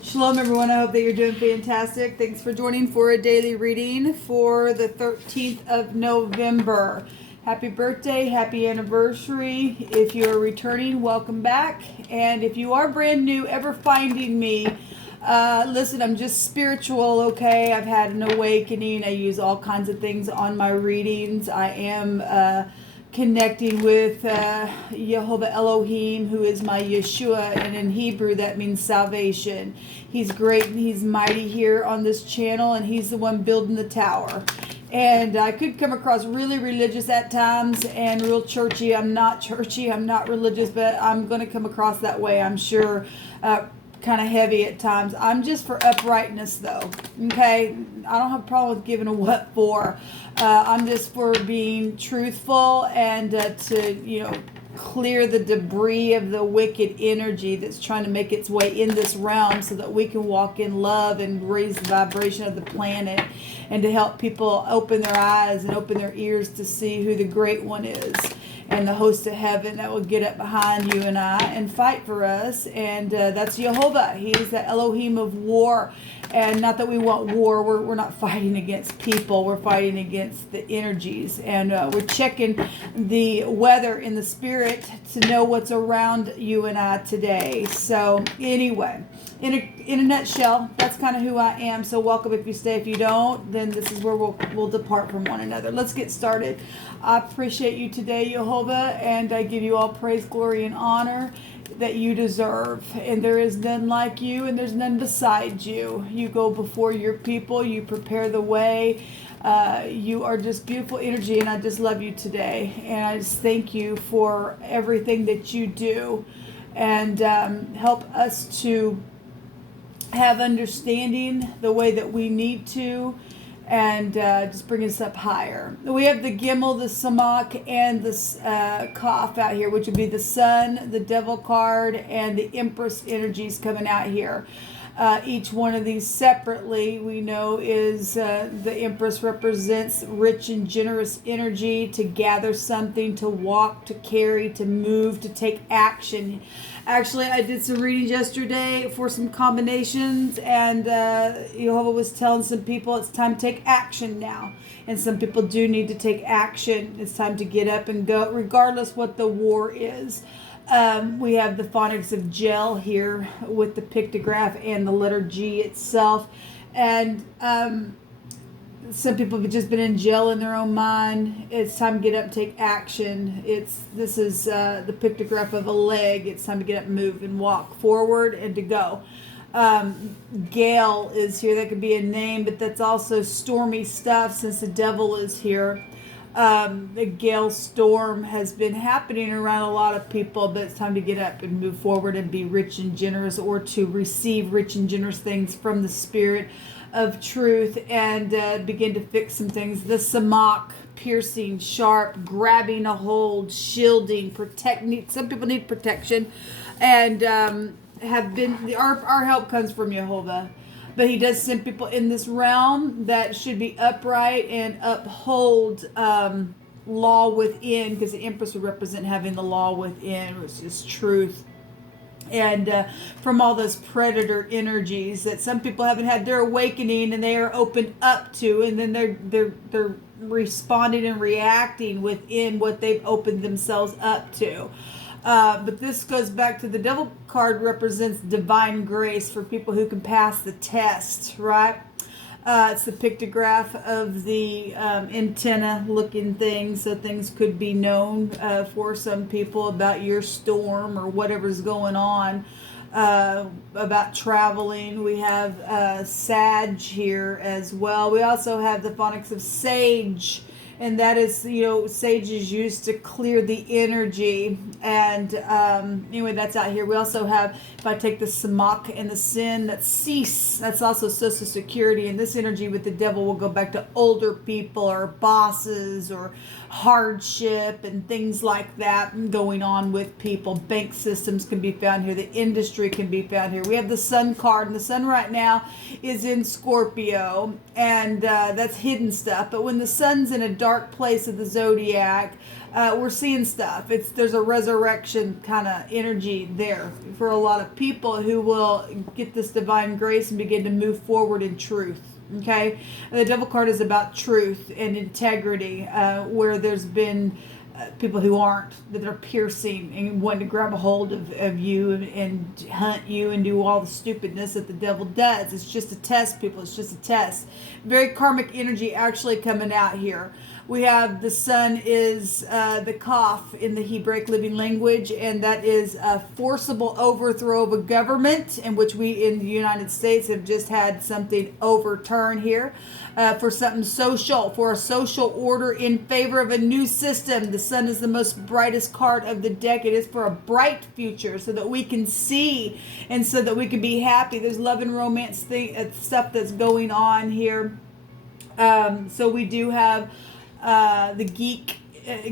Shalom, everyone. I hope that you're doing fantastic. Thanks for joining for a daily reading for the 13th of November. Happy birthday, happy anniversary. If you're returning, welcome back. And if you are brand new, ever finding me, listen, I'm just spiritual, okay? I've had an awakening. I use all kinds of things on my readings. I am connecting with Jehovah Elohim, who is my Yeshua, and in Hebrew that means salvation. He's great and he's mighty here on this channel, and he's the one building the tower. And I could come across really religious at times and real churchy. I'm not churchy, I'm not religious, but I'm going to come across that way, I'm sure. Kind of heavy at times. I'm just for uprightness, though. Okay, I don't have a problem with giving a what for. I'm just for being truthful and to clear the debris of the wicked energy that's trying to make its way in this realm, so that we can walk in love and raise the vibration of the planet, and to help people open their eyes and open their ears to see who the great one is, and the host of heaven that will get up behind you and I and fight for us. And that's Jehovah. He is the Elohim of war. And not that we want war. We're not fighting against people. We're fighting against the energies. And we're checking the weather in the spirit to know what's around you and I today. So anyway, in a nutshell, that's kind of who I am. So welcome if you stay. If you don't, then this is where we'll depart from one another. Let's get started. I appreciate you today, Jehovah, and I give you all praise, glory, and honor that you deserve. And there is none like you, and there's none beside you. You go before your people. You prepare the way. You are just beautiful energy, and I just love you today. And I just thank you for everything that you do, and help us to have understanding the way that we need to, and just bring us up higher. We have the Gimel, the Samak, and the Kaf out here, which would be the Sun, the Devil card, and the Empress energies coming out here. Each one of these separately, we know, is the Empress represents rich and generous energy, to gather something, to walk, to carry, to move, to take action. Actually, I did some readings yesterday for some combinations, and Jehovah was telling some people it's time to take action now. And some people do need to take action. It's time to get up and go, regardless what the war is. We have the phonics of gel here with the pictograph and the letter G itself. And some people have just been in jail in their own mind. It's time to get up and take action. This is the pictograph of a leg. It's time to get up and move and walk forward and to go. Gale is here. That could be a name, but that's also stormy stuff, since the devil is here. The gale storm has been happening around a lot of people, but it's time to get up and move forward and be rich and generous, or to receive rich and generous things from the spirit of truth, and begin to fix some things. The Samak, piercing, sharp, grabbing a hold, shielding, protecting. Some people need protection, and have been. Our help comes from Jehovah. But he does send people in this realm that should be upright and uphold law within, because the Empress would represent having the law within, which is truth. And from all those predator energies that some people haven't had their awakening, and they are opened up to, and then they're responding and reacting within what they've opened themselves up to. But this goes back to the Devil card, represents divine grace for people who can pass the test, right? It's the pictograph of the antenna looking thing, so things could be known for some people about your storm or whatever's going on, about traveling. We have Sag here as well. We also have the phonics of Sage, and that is, sage is used to clear the energy. And anyway, that's out here. We also have, if I take the Samak and the Sin, that's cease. That's also Social Security. And this energy with the devil will go back to older people or bosses or hardship and things like that going on with people. Bank systems can be found here. The industry can be found here. We have the Sun card, and the Sun right now is in Scorpio, and that's hidden stuff. But when the Sun's in a dark dark place of the zodiac. We're seeing stuff. There's a resurrection kind of energy there for a lot of people who will get this divine grace and begin to move forward in truth. Okay, the devil card is about truth and integrity, where there's been people who aren't, that are piercing and wanting to grab a hold of you and hunt you and do all the stupidness that the devil does. It's just a test, people. It's just a test. Very karmic energy actually coming out here. We have the sun is the kaf in the Hebraic living language, and that is a forcible overthrow of a government, in which we in the United States have just had something overturned here for something social, for a social order in favor of a new system. The sun is the most brightest card of the deck. It is for a bright future, so that we can see and so that we can be happy. There's love and romance stuff that's going on here. So we do have the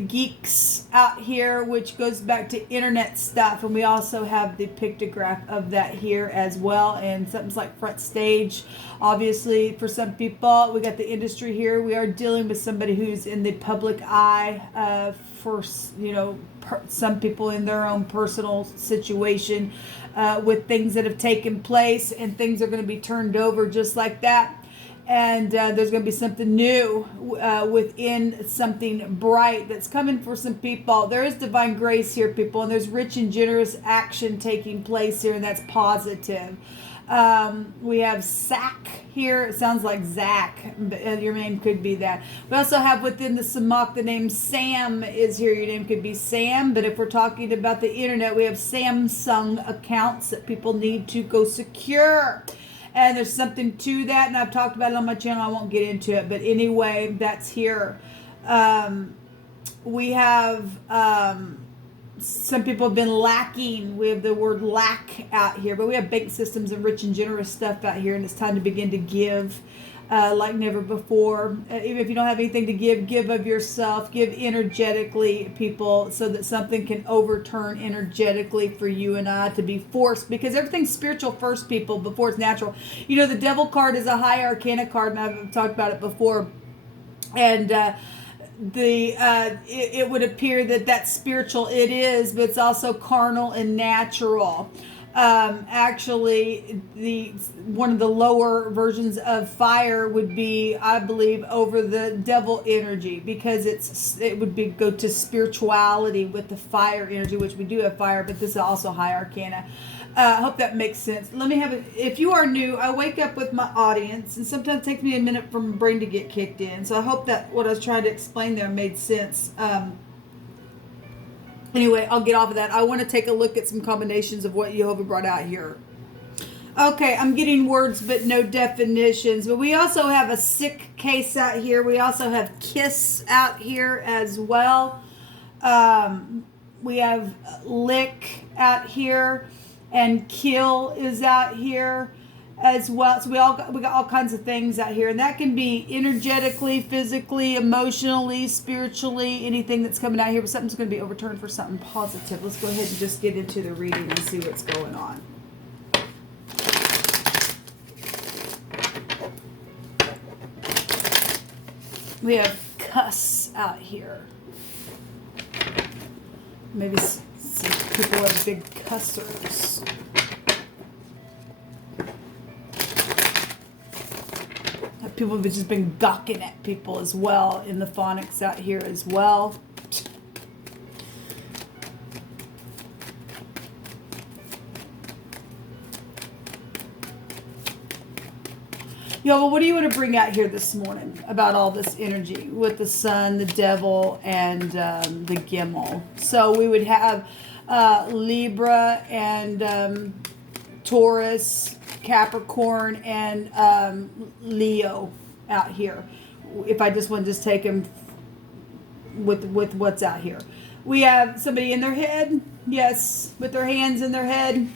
geeks out here, which goes back to internet stuff, and we also have the pictograph of that here as well, and something's like front stage. Obviously, for some people, we got the industry here. We are dealing with somebody who's in the public eye, for some people in their own personal situation, with things that have taken place, and things are going to be turned over just like that. And there's going to be something new within something bright that's coming for some people. There is divine grace here, people, and there's rich and generous action taking place here, and that's positive. We have Sack here. It sounds like Zach, but your name could be that. We also have within the Samak, the name Sam is here. Your name could be Sam, but if we're talking about the internet, we have Samsung accounts that people need to go secure. And there's something to that, and I've talked about it on my channel. I won't get into it, but anyway, that's here. We have some people have been lacking. We have the word lack out here, but we have bank systems and rich and generous stuff out here, and it's time to begin to give like never before. Even if you don't have anything to give of yourself. Give energetically, people, so that something can overturn energetically for you and I to be forced, because everything's spiritual first, people, before it's natural. You know, the devil card is a high arcana card, and I've talked about it before, and it would appear that that's spiritual. It is, but it's also carnal and natural. Actually, one of the lower versions of fire would be, I believe, over the devil energy, because it would go to spirituality with the fire energy, which we do have fire, but this is also high arcana. I hope that makes sense. Let me if you are new, I wake up with my audience, and sometimes it takes me a minute for my brain to get kicked in. So I hope that what I was trying to explain there made sense. Anyway, I'll get off of that. I want to take a look at some combinations of what Jehovah brought out here. Okay, I'm getting words but no definitions. But we also have a sick case out here. We also have kiss out here as well. We have lick out here, and kill is out here as well. So we got all kinds of things out here, and that can be energetically, physically, emotionally, spiritually, anything that's coming out here, but something's going to be overturned for something positive. Let's go ahead and just get into the reading and see what's going on. We have cuss out here. Maybe some people are big cussers. People have just been gawking at people as well in the phonics out here as well. Yo, well, what do you want to bring out here this morning about all this energy with the sun, the devil, and the Gimel? So we would have Libra and Taurus, Capricorn, and Leo out here. If I just want to take them with what's out here. We have somebody in their head, yes, with their hands in their head.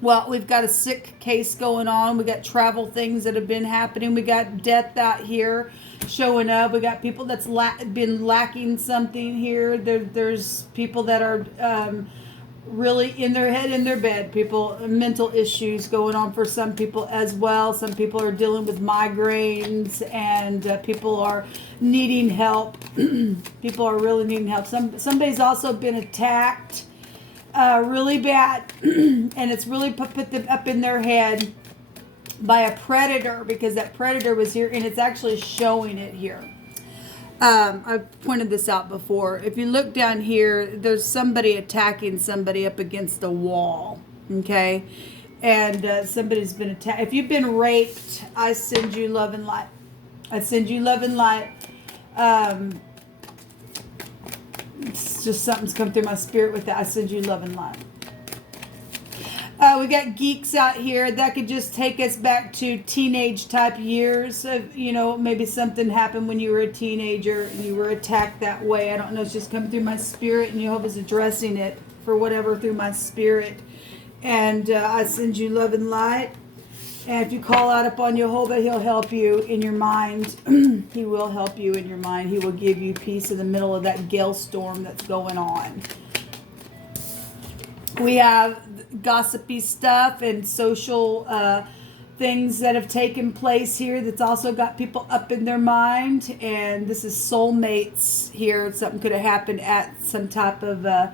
Well, we've got a sick case going on. We got travel things that have been happening. We got death out here showing up. We got people that's been lacking something here. There's people that are really in their head, in their bed. People, mental issues going on for some people as well. Some people are dealing with migraines, and people are needing help. People are really needing help. Somebody's also been attacked really bad, and it's really put them up in their head by a predator, because that predator was here, and it's actually showing it here. I've pointed this out before. If you look down here, there's somebody attacking somebody up against a wall, okay? And somebody's been attacked. If you've been raped, I send you love and light. I send you love and light. It's just something's come through my spirit with that. I send you love and light. We got geeks out here. That could just take us back to teenage type years of, maybe something happened when you were a teenager and you were attacked that way. I don't know. It's just come through my spirit, and Jehovah's addressing it for whatever through my spirit. And I send you love and light. And if you call out upon Jehovah, he'll help you in your mind. He will help you in your mind. He will give you peace in the middle of that gale storm that's going on. We have gossipy stuff and social things that have taken place here that's also got people up in their mind. And this is soulmates here. Something could have happened at some type of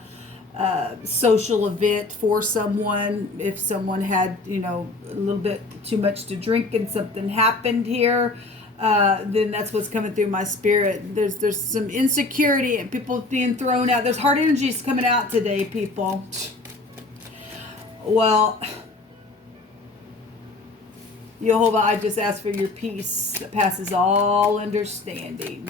social event for someone. If someone had, a little bit too much to drink and something happened here, then that's what's coming through my spirit. There's some insecurity and people being thrown out. There's hard energies coming out today, people. Well, Jehovah, I just ask for your peace that passes all understanding.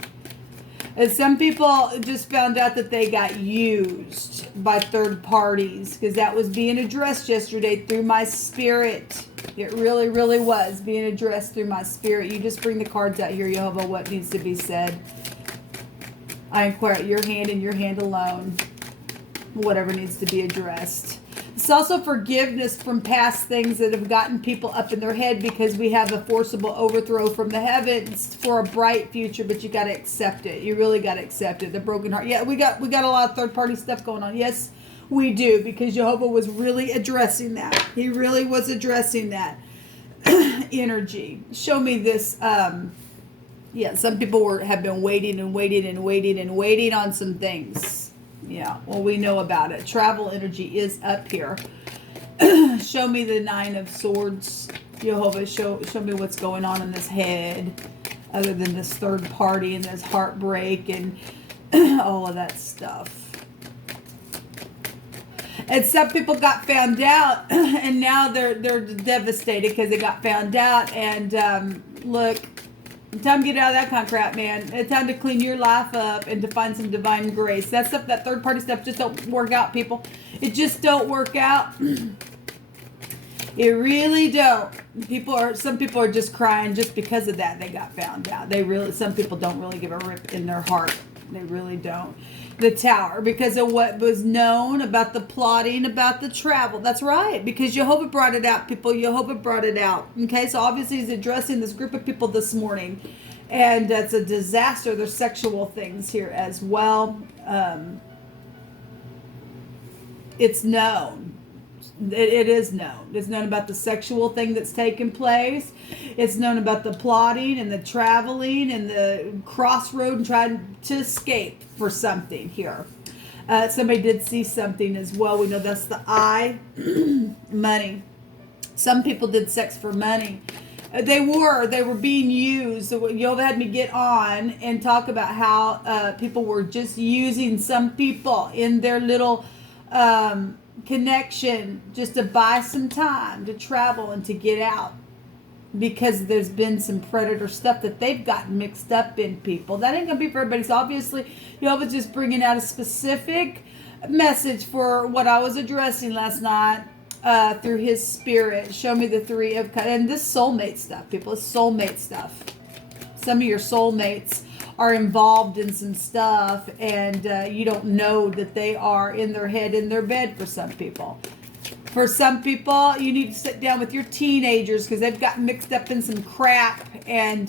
And some people just found out that they got used by third parties, because that was being addressed yesterday through my spirit. It really, really was being addressed through my spirit. You just bring the cards out here, Jehovah, what needs to be said. I inquire at your hand and your hand alone, whatever needs to be addressed. It's also forgiveness from past things that have gotten people up in their head, because we have a forcible overthrow from the heavens for a bright future, but you got to accept it. You really got to accept it. The broken heart. Yeah, we got a lot of third party stuff going on. Yes, we do, because Jehovah was really addressing that. He really was addressing that energy. Show me this. Yeah, some people have been waiting and waiting and waiting and waiting on some things. Yeah, well, we know about it. Travel energy is up here. Show me the 9 of Swords. Jehovah, show me what's going on in this head, other than this third party and this heartbreak and all of that stuff. And some people got found out, and now they're devastated because they got found out. And look, it's time to get out of that kind of crap, man. It's time to clean your life up and to find some divine grace. That stuff, that third party stuff, just don't work out, people. It just don't work out. It really don't. Some people are just crying just because of that. They got found out. Some people don't really give a rip in their heart. They really don't. The Tower, because of what was known about the plotting, about the travel. That's right, because Jehovah brought it out, people. Jehovah brought it out. Okay, so obviously he's addressing this group of people this morning, and it's a disaster. There's sexual things here as well. It's known. It is known. It's known about the sexual thing that's taken place. It's known about the plotting and the traveling and the crossroad and trying to escape for something here. Somebody did see something as well. We know that's the eye. Money. Some people did sex for money. They were being used. So Jehovah had me get on and talk about how people were just using some people in their little connection just to buy some time to travel and to get out, because there's been some predator stuff that they've gotten mixed up in, people. That ain't gonna be for everybody. So obviously Jehovah's just bringing out a specific message for what I was addressing last night through his spirit. Show me the 3 of Cups. And this soulmate stuff, people. It's soulmate stuff. Some of your soulmates are involved in some stuff, and you don't know that they are in their head, in their bed for some people. For some people, you need to sit down with your teenagers, because they've gotten mixed up in some crap, and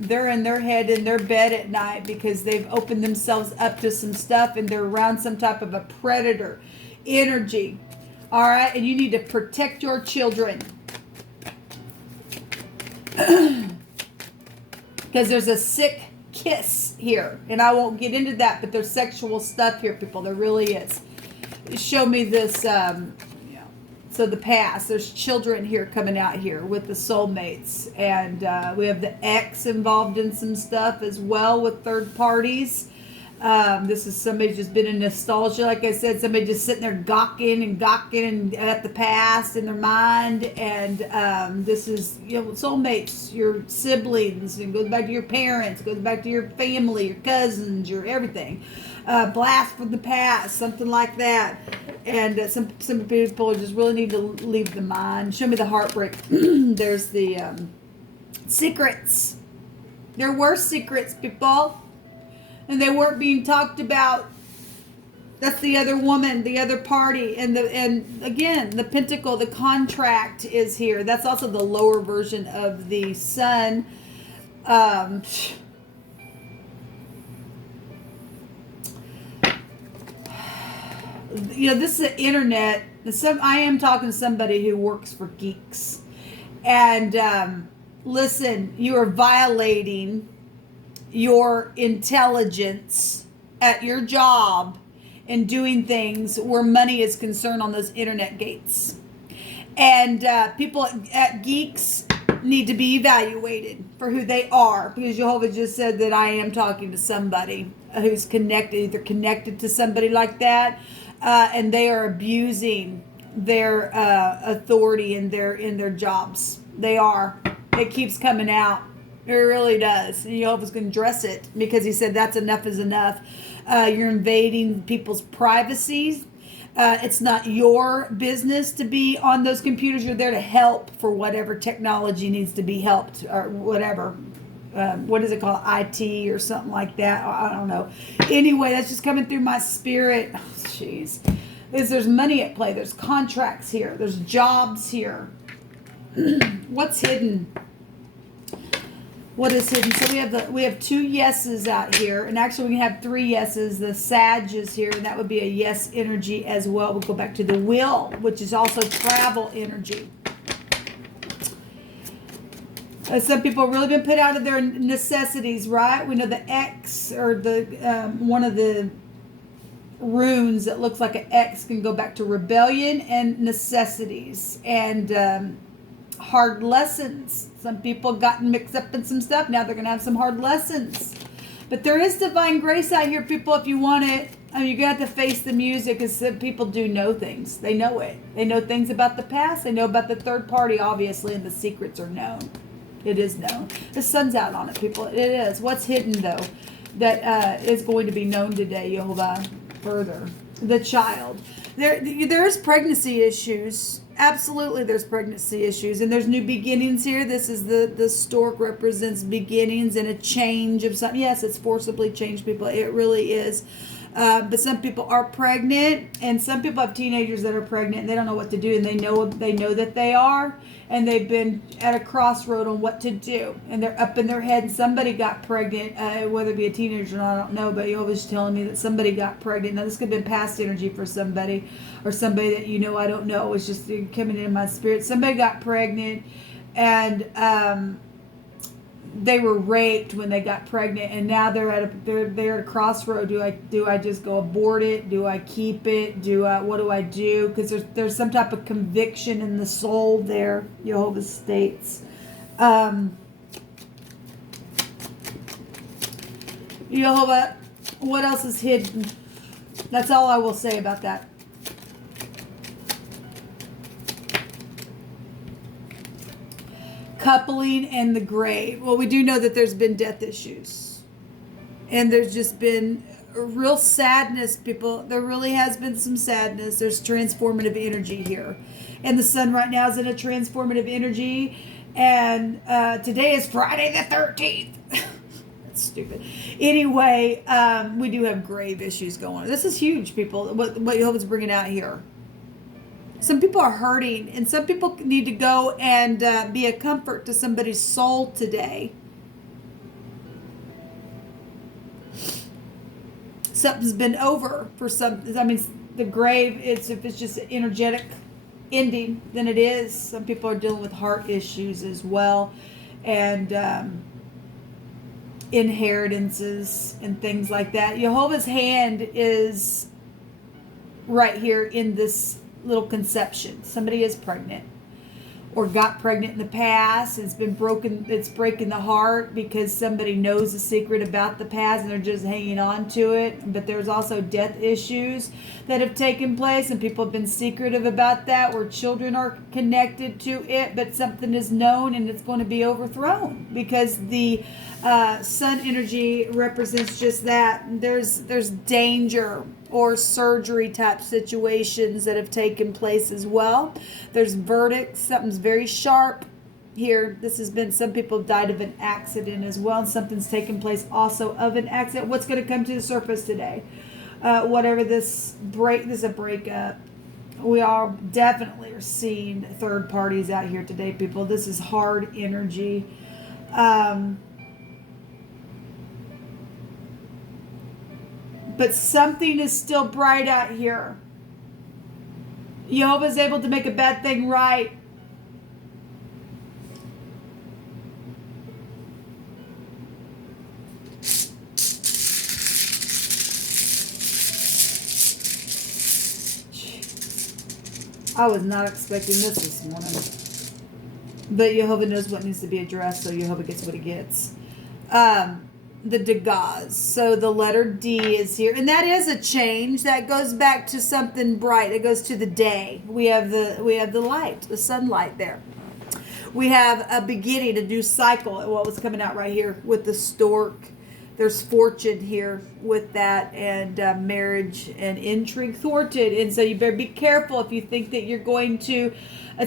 they're in their head, in their bed at night, because they've opened themselves up to some stuff, and they're around some type of a predator energy. All right, and you need to protect your children. Because there's a sick kiss here. And I won't get into that, but there's sexual stuff here, people. There really is. Show me this, so the past. There's children here coming out here with the soulmates. And we have the ex involved in some stuff as well with third parties. This is somebody just been in nostalgia. Like I said, somebody just sitting there gawking and at the past in their mind. And this is, soulmates, your siblings. It goes back to your parents. It goes back to your family, your cousins, your everything. Blast from the past, something like that. And some people just really need to leave the mind. Show me the heartbreak. There's the secrets. There were secrets, people. And they weren't being talked about. That's the other woman, the other party. And again, the pentacle, the contract is here. That's also the lower version of the sun. This is the internet. I am talking to somebody who works for geeks. And listen, you are violating your intelligence at your job and doing things where money is concerned on those internet gates. And people at geeks need to be evaluated for who they are, because Jehovah just said that I am talking to somebody who's either connected to somebody like that, and they are abusing their authority in their jobs. They are. It keeps coming out. It really does. And Jehovah's going to address it, because he said that's enough is enough. You're invading people's privacies. It's not your business to be on those computers. You're there to help for whatever technology needs to be helped, or whatever. What is it called? IT or something like that. I don't know. Anyway, that's just coming through my spirit. Oh, jeez. There's money at play. There's contracts here. There's jobs here. What's hidden? What is hidden? So we have 2 yeses out here, and actually we can have 3 yeses. The Sag is here, and that would be a yes energy as well. We'll go back to the Wheel, which is also travel energy. Some people have really been put out of their necessities, right? We know the X, or the one of the runes that looks like an X, can go back to rebellion and necessities and hard lessons. Some people gotten mixed up in some stuff. Now they're going to have some hard lessons. But there is divine grace out here, people, if you want it. I mean, you're going to have to face the music, because people do know things. They know it. They know things about the past. They know about the third party, obviously, and the secrets are known. It is known. The sun's out on it, people. It is. What's hidden, though, that is going to be known today, Jehovah, further? The child. There is pregnancy issues. Absolutely, there's pregnancy issues, and there's new beginnings here. This is the stork represents beginnings and a change of something. Yes, it's forcibly changed, people. It really is. But some people are pregnant, and some people have teenagers that are pregnant, and they don't know what to do, and they know that they are, and they've been at a crossroad on what to do, and they're up in their head. And somebody got pregnant, whether it be a teenager or not, I don't know, but you're always telling me that somebody got pregnant. Now, this could have been past energy for somebody, or somebody that I don't know. It's just coming in my spirit. Somebody got pregnant, and they were raped when they got pregnant, and now they're at a crossroad. Do I just go abort it? Do I keep it? What do I do? Because there's some type of conviction in the soul there, Jehovah states. Jehovah, what else is hidden? That's all I will say about that. Coupling and the grave. Well, we do know that there's been death issues, and there's just been a real sadness, people. There really has been some sadness. There's transformative energy here, and the sun right now is in a transformative energy, and today is Friday the 13th. That's stupid. Anyway, we do have grave issues going on. This is huge, people, what Jehovah's bringing out here. Some people are hurting, and some people need to go and be a comfort to somebody's soul today. Something's been over for some. I mean, the grave, if it's just an energetic ending, then it is. Some people are dealing with heart issues as well, and inheritances and things like that. Jehovah's hand is right here in this little conception. Somebody is pregnant or got pregnant in the past. It's been broken. It's breaking the heart because somebody knows a secret about the past and they're just hanging on to it. But there's also death issues that have taken place, and people have been secretive about that, where children are connected to it, but something is known and it's going to be overthrown because the sun energy represents just that. There's danger or surgery type situations that have taken place as well. There's verdicts. Something's very sharp here. This has been, some people have died of an accident as well, and something's taken place also of an accident. What's going to come to the surface today? Whatever this is a breakup. We all definitely are seeing third parties out here today, people. This is hard energy. But something is still bright out here. Jehovah's able to make a bad thing right. I was not expecting this morning. But Jehovah knows what needs to be addressed, so Jehovah gets what he gets. The Degas. So the letter D is here. And that is a change. That goes back to something bright. It goes to the day. We have the light, the sunlight there. We have a beginning, a new cycle. What was coming out right here with the stork. There's fortune here with that, and marriage and intrigue thwarted. And so you better be careful if you think that you're going to.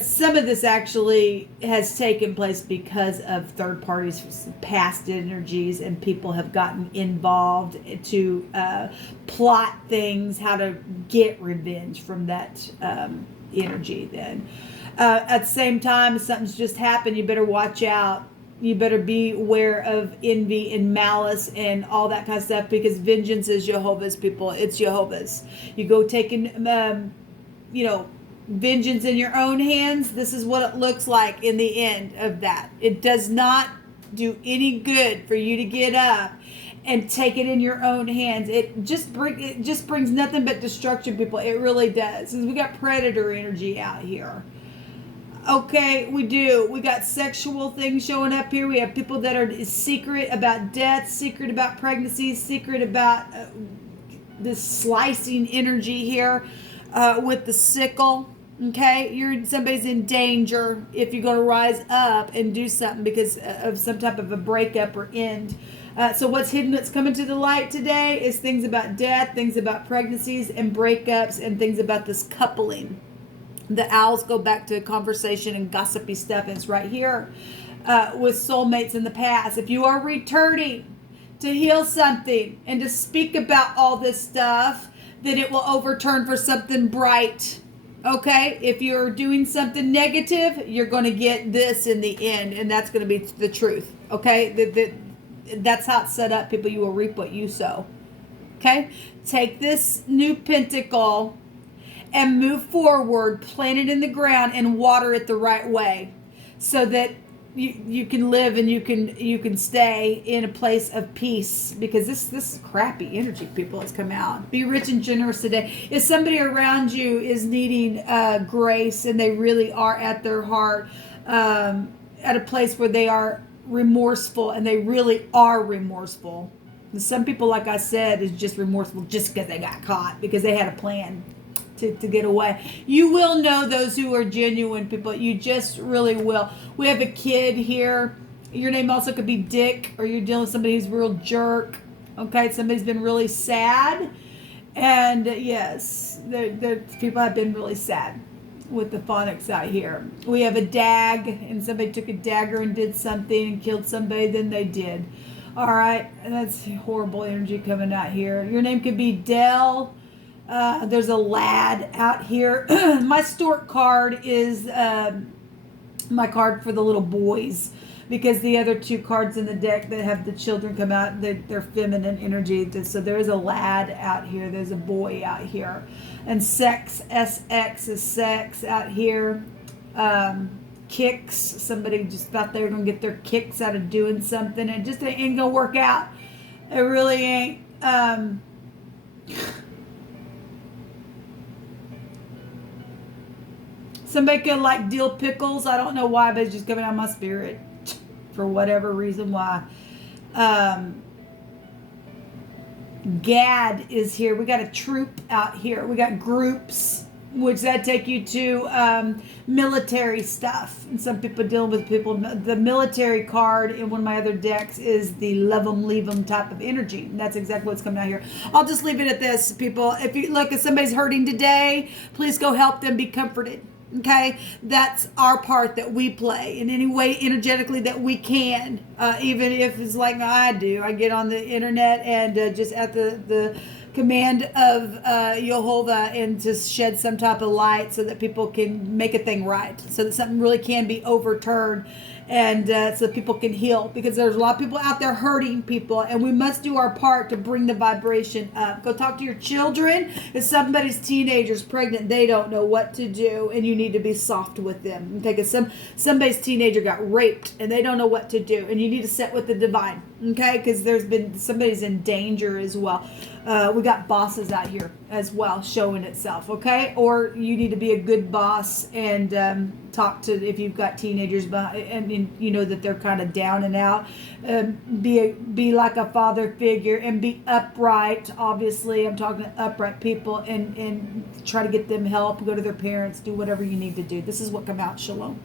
Some of this actually has taken place because of third parties, past energies, and people have gotten involved to plot things, how to get revenge from that energy then. At the same time, if something's just happened, you better watch out. You better be aware of envy and malice and all that kind of stuff, because vengeance is Jehovah's, people. It's Jehovah's. You go taking, vengeance in your own hands. This is what it looks like in the end of that. It does not do any good for you to get up and take it in your own hands. It just brings nothing but destruction, people. It really does. Because we got predator energy out here. Okay, we do. We got sexual things showing up here. We have people that are secret about death, secret about pregnancy, secret about this slicing energy here with the sickle. Okay, somebody's in danger if you're going to rise up and do something because of some type of a breakup or end. So what's hidden that's coming to the light today is things about death, things about pregnancies and breakups, and things about this coupling. The owls go back to conversation and gossipy stuff. And it's right here with soulmates in the past. If you are returning to heal something and to speak about all this stuff, then it will overturn for something bright. Okay? If you're doing something negative, you're going to get this in the end. And that's going to be the truth. Okay? That's how it's set up, people. You will reap what you sow. Okay? Take this new pentacle and move forward, plant it in the ground, and water it the right way, so that you can live and you can stay in a place of peace. Because this crappy energy, people, has come out. Be rich and generous today. If somebody around you is needing grace and they really are at their heart at a place where they are remorseful, and they really are remorseful. Some people, like I said, is just remorseful just because they got caught, because they had a plan to get away. You will know those who are genuine, people. You just really will. We have a kid here. Your name also could be Dick, or you're dealing with somebody who's a real jerk. Okay, somebody's been really sad. And yes, the people have been really sad with the phonics out here. We have a dag, and somebody took a dagger and did something and killed somebody, then they did. All right, and that's horrible energy coming out here. Your name could be Dell. There's a lad out here. My stork card is my card for the little boys, because the other two cards in the deck that have the children come out, they're feminine energy. So there is a lad out here, there's a boy out here, and sex, SX is sex out here. Kicks, somebody just thought they were gonna get their kicks out of doing something, and just ain't gonna work out. It really ain't. Somebody could like dill pickles. I don't know why, but it's just coming out of my spirit for whatever reason why. GAD is here. We got a troop out here. We got groups, which that take you to military stuff. And some people dealing with people. The military card in one of my other decks is the love 'em, leave 'em type of energy. And that's exactly what's coming out here. I'll just leave it at this, people. If you look, if somebody's hurting today, please go help them be comforted. Okay, that's our part that we play in any way energetically that we can. Even if it's like I do, I get on the internet and just at the command of Jehovah and just shed some type of light so that people can make a thing right, so that something really can be overturned, and so that people can heal, because there's a lot of people out there hurting people, and we must do our part to bring the vibration up. Go talk to your children. If somebody's teenager's pregnant, they don't know what to do, and you need to be soft with them. Okay, because somebody's teenager got raped and they don't know what to do, and you need to sit with the divine. Okay, because there's been somebody's in danger as well. We got bosses out here as well showing itself, okay? Or you need to be a good boss and talk to, if you've got teenagers and you know that they're kind of down and out, be like a father figure and be upright. Obviously, I'm talking to upright people, and try to get them help, go to their parents, do whatever you need to do. This is what come out. Shalom.